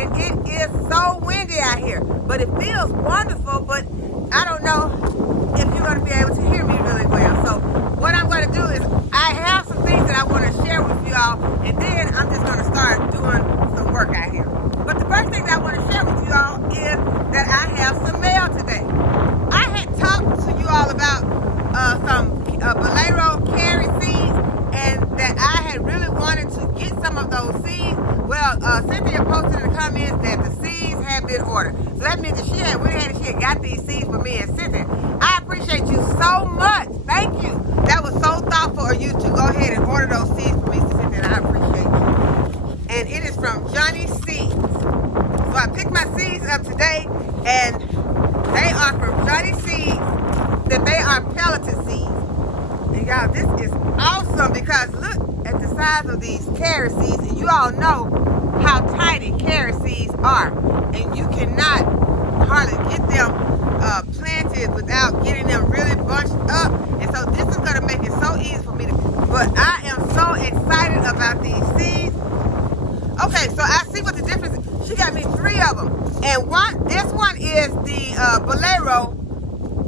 and it is so windy out here. But it feels wonderful, but I don't know if you're going to be able to hear me really well. So what I'm going to do is I have some things that I want to share with you all, and then I'm just going to start doing some work out here. But the first thing that I want to share with you all is that I have some mail today. I had talked to you all about some Bolero carry seeds, and that I had really wanted to get some of those seeds. Well, Cynthia posted in the comments that the seeds had been ordered. So that means that she had went ahead and she had got these seeds for me and Cynthia. I appreciate you so much. Thank you. That was so thoughtful of you to go ahead and order those seeds for me, Cynthia, and I appreciate you. And it is from Johnny's Seeds. So I picked my seeds up today, and they are from Johnny's Seeds, that they are pelleted seeds. And y'all, this is awesome because look at the size of these carrot seeds, and you all know how tiny carrot seeds are, and you cannot hardly get them planted without getting them really bunched up. And so this is going to make it so easy for me to, but I am so excited about these seeds. Okay, so I see what the difference is. She got me 3 of them, and this one is the Bolero.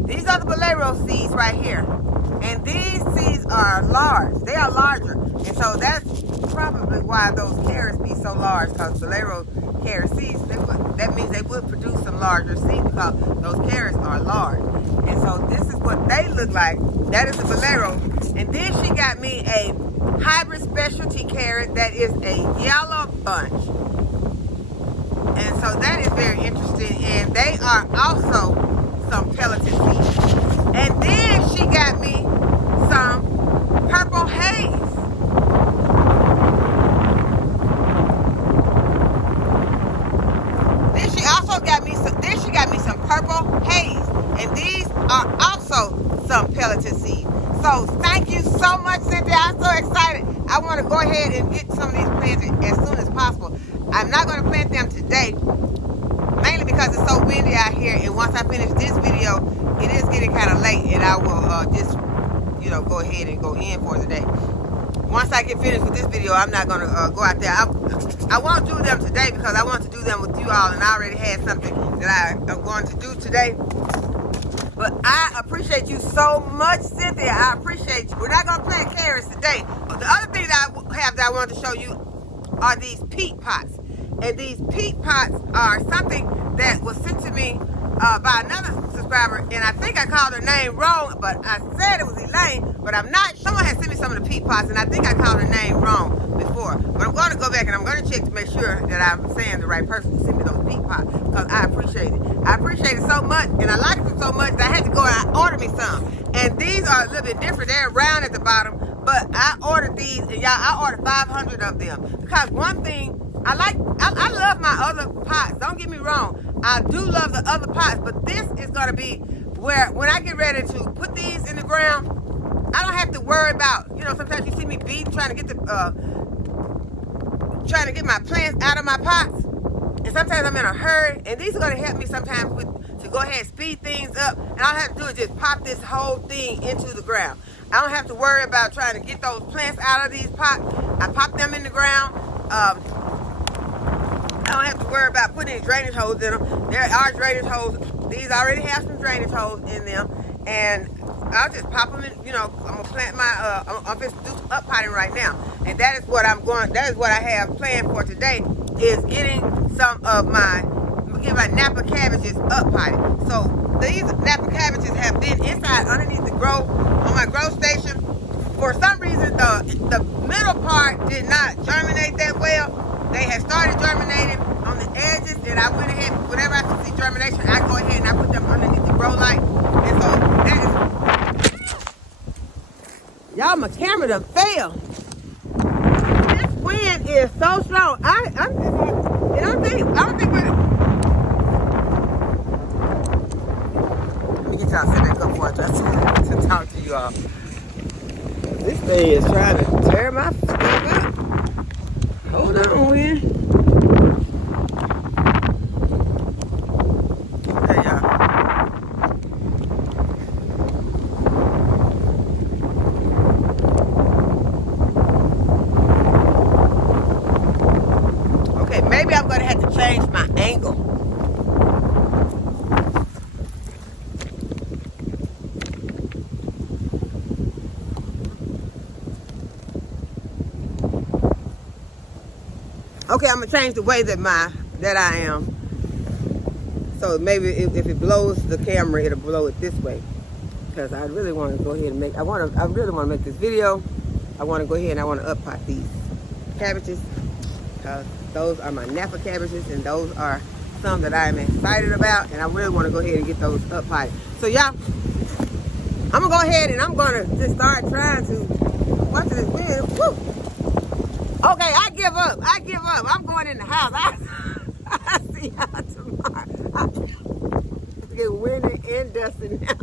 These are the Bolero seeds right here. And these seeds are large. They are larger. And so that's probably why those carrots be so large, because Bolero carrot seeds, that means they would produce some larger seeds because those carrots are large. And so this is what they look like. That is the Bolero. And then she got me a hybrid specialty carrot that is a yellow bunch. And so that is very interesting. And they are also some pelleted seeds. And then she got me some purple haze. Then she also got me some purple haze. And these are also some pelleted seeds. So thank you so much, Cynthia. I'm so excited. I want to go ahead and get some of these planted as soon as possible. I'm not going to plant them today, mainly because it's so windy out here. And once I finish this video, it is getting kind of late, and I will just, go ahead and go in for today. Once I get finished with this video, I'm not going to go out there. I won't do them today because I want to do them with you all, and I already had something that I am going to do today. But I appreciate you so much, Cynthia. I appreciate you. We're not going to plant carrots today. The other thing that I have that I want to show you are these peat pots. And these peat pots are something that was sent to me by another subscriber, and I think I called her name wrong, but I said it was Elaine, but I'm not. Someone had sent me some of the peat pots, and I think I called her name wrong before. But I'm going to go back and I'm going to check to make sure that I'm saying the right person to send me those peat pots, because I appreciate it. I appreciate it so much, and I like them so much that I had to go and order me some. And these are a little bit different. They're round at the bottom, but I ordered these, and y'all, I ordered 500 of them, because one thing I love my other pots. Don't get me wrong. I do love the other pots, but this is going to be where when I get ready to put these in the ground, I don't have to worry about, sometimes you see me trying to get my plants out of my pots, and sometimes I'm in a hurry, and these are going to help me sometimes to go ahead and speed things up, and all I have to do is just pop this whole thing into the ground. I don't have to worry about trying to get those plants out of these pots. I pop them in the ground. I don't have to worry about putting any drainage holes in them. There are drainage holes. These already have some drainage holes in them. And I'll just pop them in, I'm going to plant my, I'm just do some up potting right now. And that is what I have planned for today, is getting some of my Napa cabbages up potted. So these Napa cabbages have been inside underneath the grow, on my grow station. For some reason, the middle part did not germinate that well. They had started germinating on the edges, and I went ahead, whenever I could see germination, I go ahead and I put them underneath the grow light. And so that is, y'all, my camera done failed. This wind is so strong. I don't think we're. Let me get y'all set back up before I try to talk to you all. This thing is trying to tear my stuff up. Hold on, wind. Hey, y'all. Okay, maybe I'm gonna have to change my angle. Okay, I'm gonna change the way that I am. So maybe if it blows the camera, it'll blow it this way. Because I really want to go ahead and make, I really want to make this video. I want to go ahead and I want to up pot these cabbages. Because those are my Napa cabbages, and those are some that I'm excited about, and I really want to go ahead and get those up potted. So y'all, I'm gonna go ahead and I'm gonna just start trying to watch this wind. Woo! Okay, I give up. I'm going in the house. I see y'all tomorrow. It's getting windy and dusty now.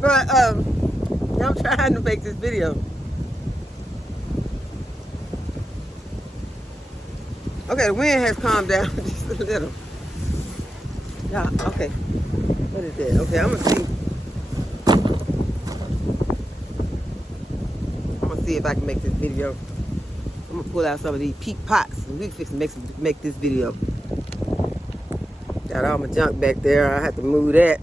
But I'm trying to make this video. Okay, the wind has calmed down just a little. Yeah, okay. What is that? Okay, I'm gonna see if I can make this video. I'm gonna pull out some of these peat pots and we can fix and make this video. Got all my junk back there. I have to move that.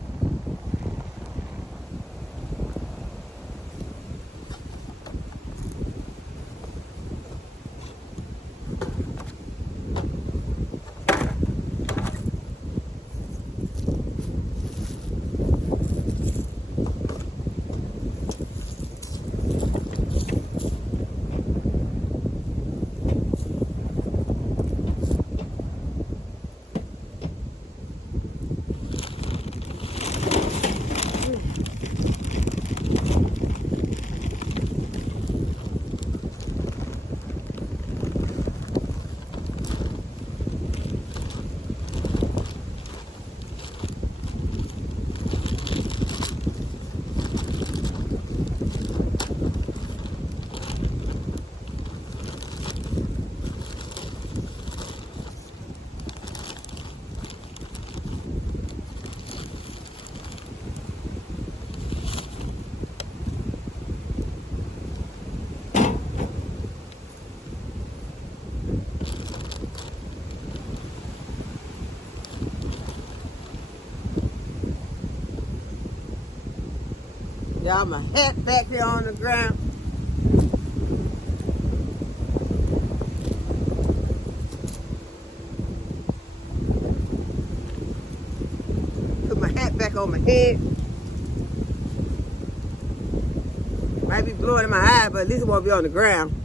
Got my hat back there on the ground. Put my hat back on my head. Might be blowing in my eye, but at least it won't be on the ground.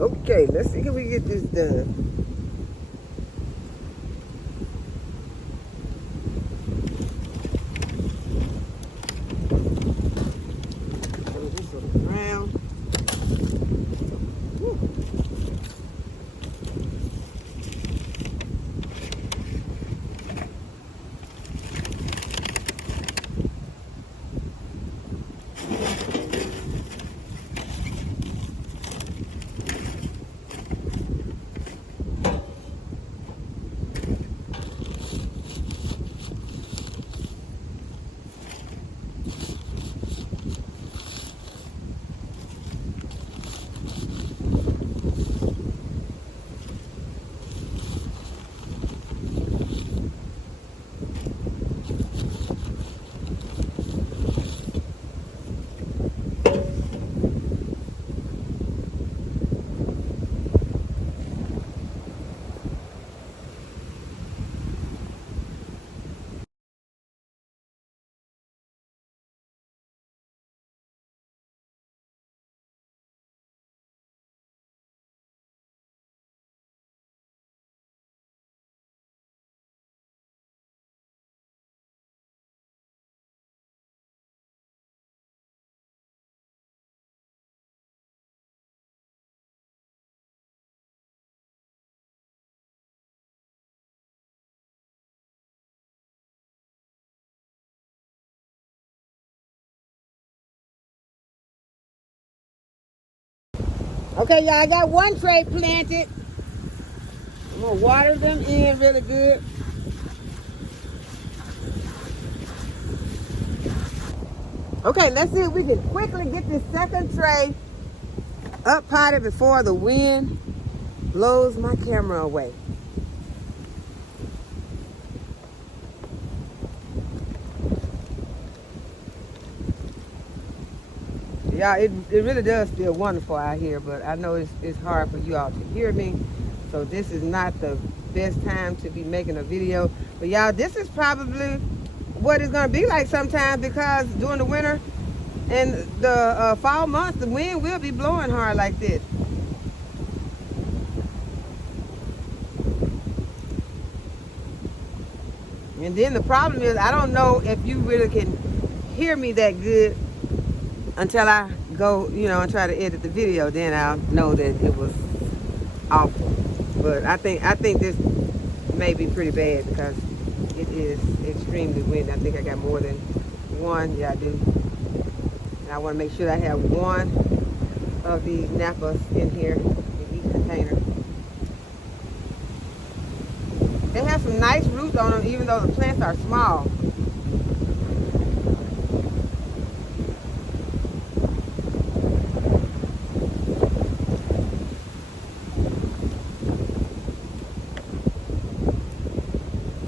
Okay, let's see if we can get this done. Okay, y'all, I got one tray planted. I'm gonna water them in really good. Okay, let's see if we can quickly get this second tray up potted before the wind blows my camera away. Yeah, it really does feel wonderful out here, but I know it's hard for you all to hear me. So this is not the best time to be making a video. But y'all, this is probably what it's going to be like sometimes, because during the winter and the fall months, the wind will be blowing hard like this. And then the problem is, I don't know if you really can hear me that good until I go, you know, and try to edit the video. Then I'll know that it was awful. But I think this may be pretty bad because it is extremely windy. I think I got more than one. Yeah, I do. And I want to make sure that I have one of these Napas in here in each container. They have some nice roots on them, even though the plants are small.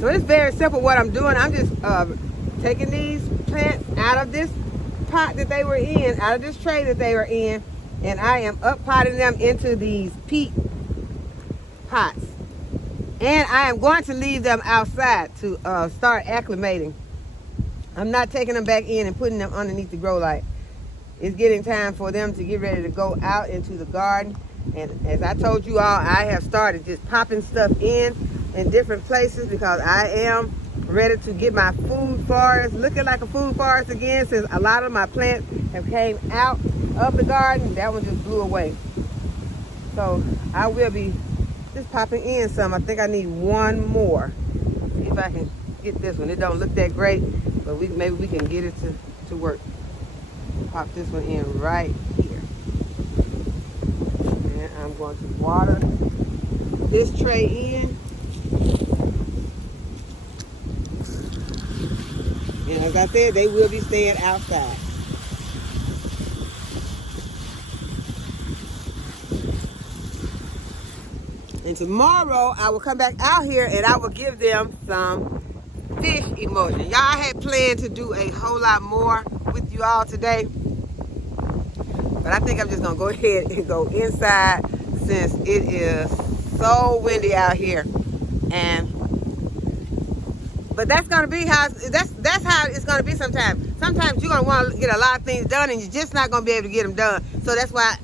So it's very simple what I'm doing. I'm just taking these plants out of this pot that they were in, out of this tray that they were in, and I am up potting them into these peat pots. And I am going to leave them outside to start acclimating. I'm not taking them back in and putting them underneath the grow light. It's getting time for them to get ready to go out into the garden. And as I told you all, I have started just popping stuff in different places because I am ready to get my food forest looking like a food forest again, since a lot of my plants have came out of the garden. That one just blew away. So I will be just popping in some. I think I need one more. See if I can get this one. It don't look that great, but maybe we can get it to work. Pop this one in right here. And I'm going to water this tray in. And as I said, they will be staying outside. And tomorrow I will come back out here and I will give them some fish emulsion. Y'all, I had planned to do a whole lot more with you all today, but I think I'm just gonna go ahead and go inside since it is so windy out here. But that's gonna be how that's how it's gonna be sometimes. Sometimes you're gonna want to get a lot of things done and you're just not gonna be able to get them done. So that's why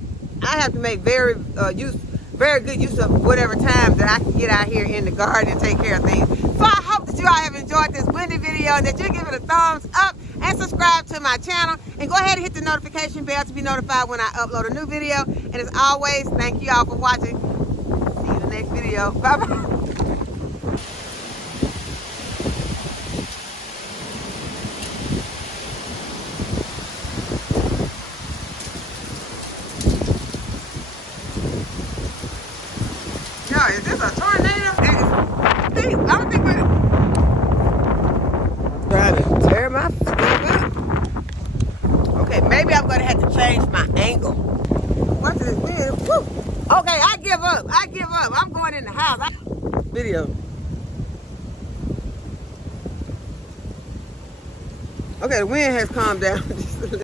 I have to make very good use of whatever time that I can get out here in the garden and take care of things. So I hope that you all have enjoyed this windy video and that you give it a thumbs up and subscribe to my channel. And go ahead and hit the notification bell to be notified when I upload a new video. And as always, thank you all for watching. See you in the next video. Bye-bye. Is this a tornado? I don't think we're trying to tear my stuff up. Okay, maybe I'm going to have to change my angle. Watch this wind. Woo. Okay, I give up. I'm going in the house. Video. Okay, the wind has calmed down.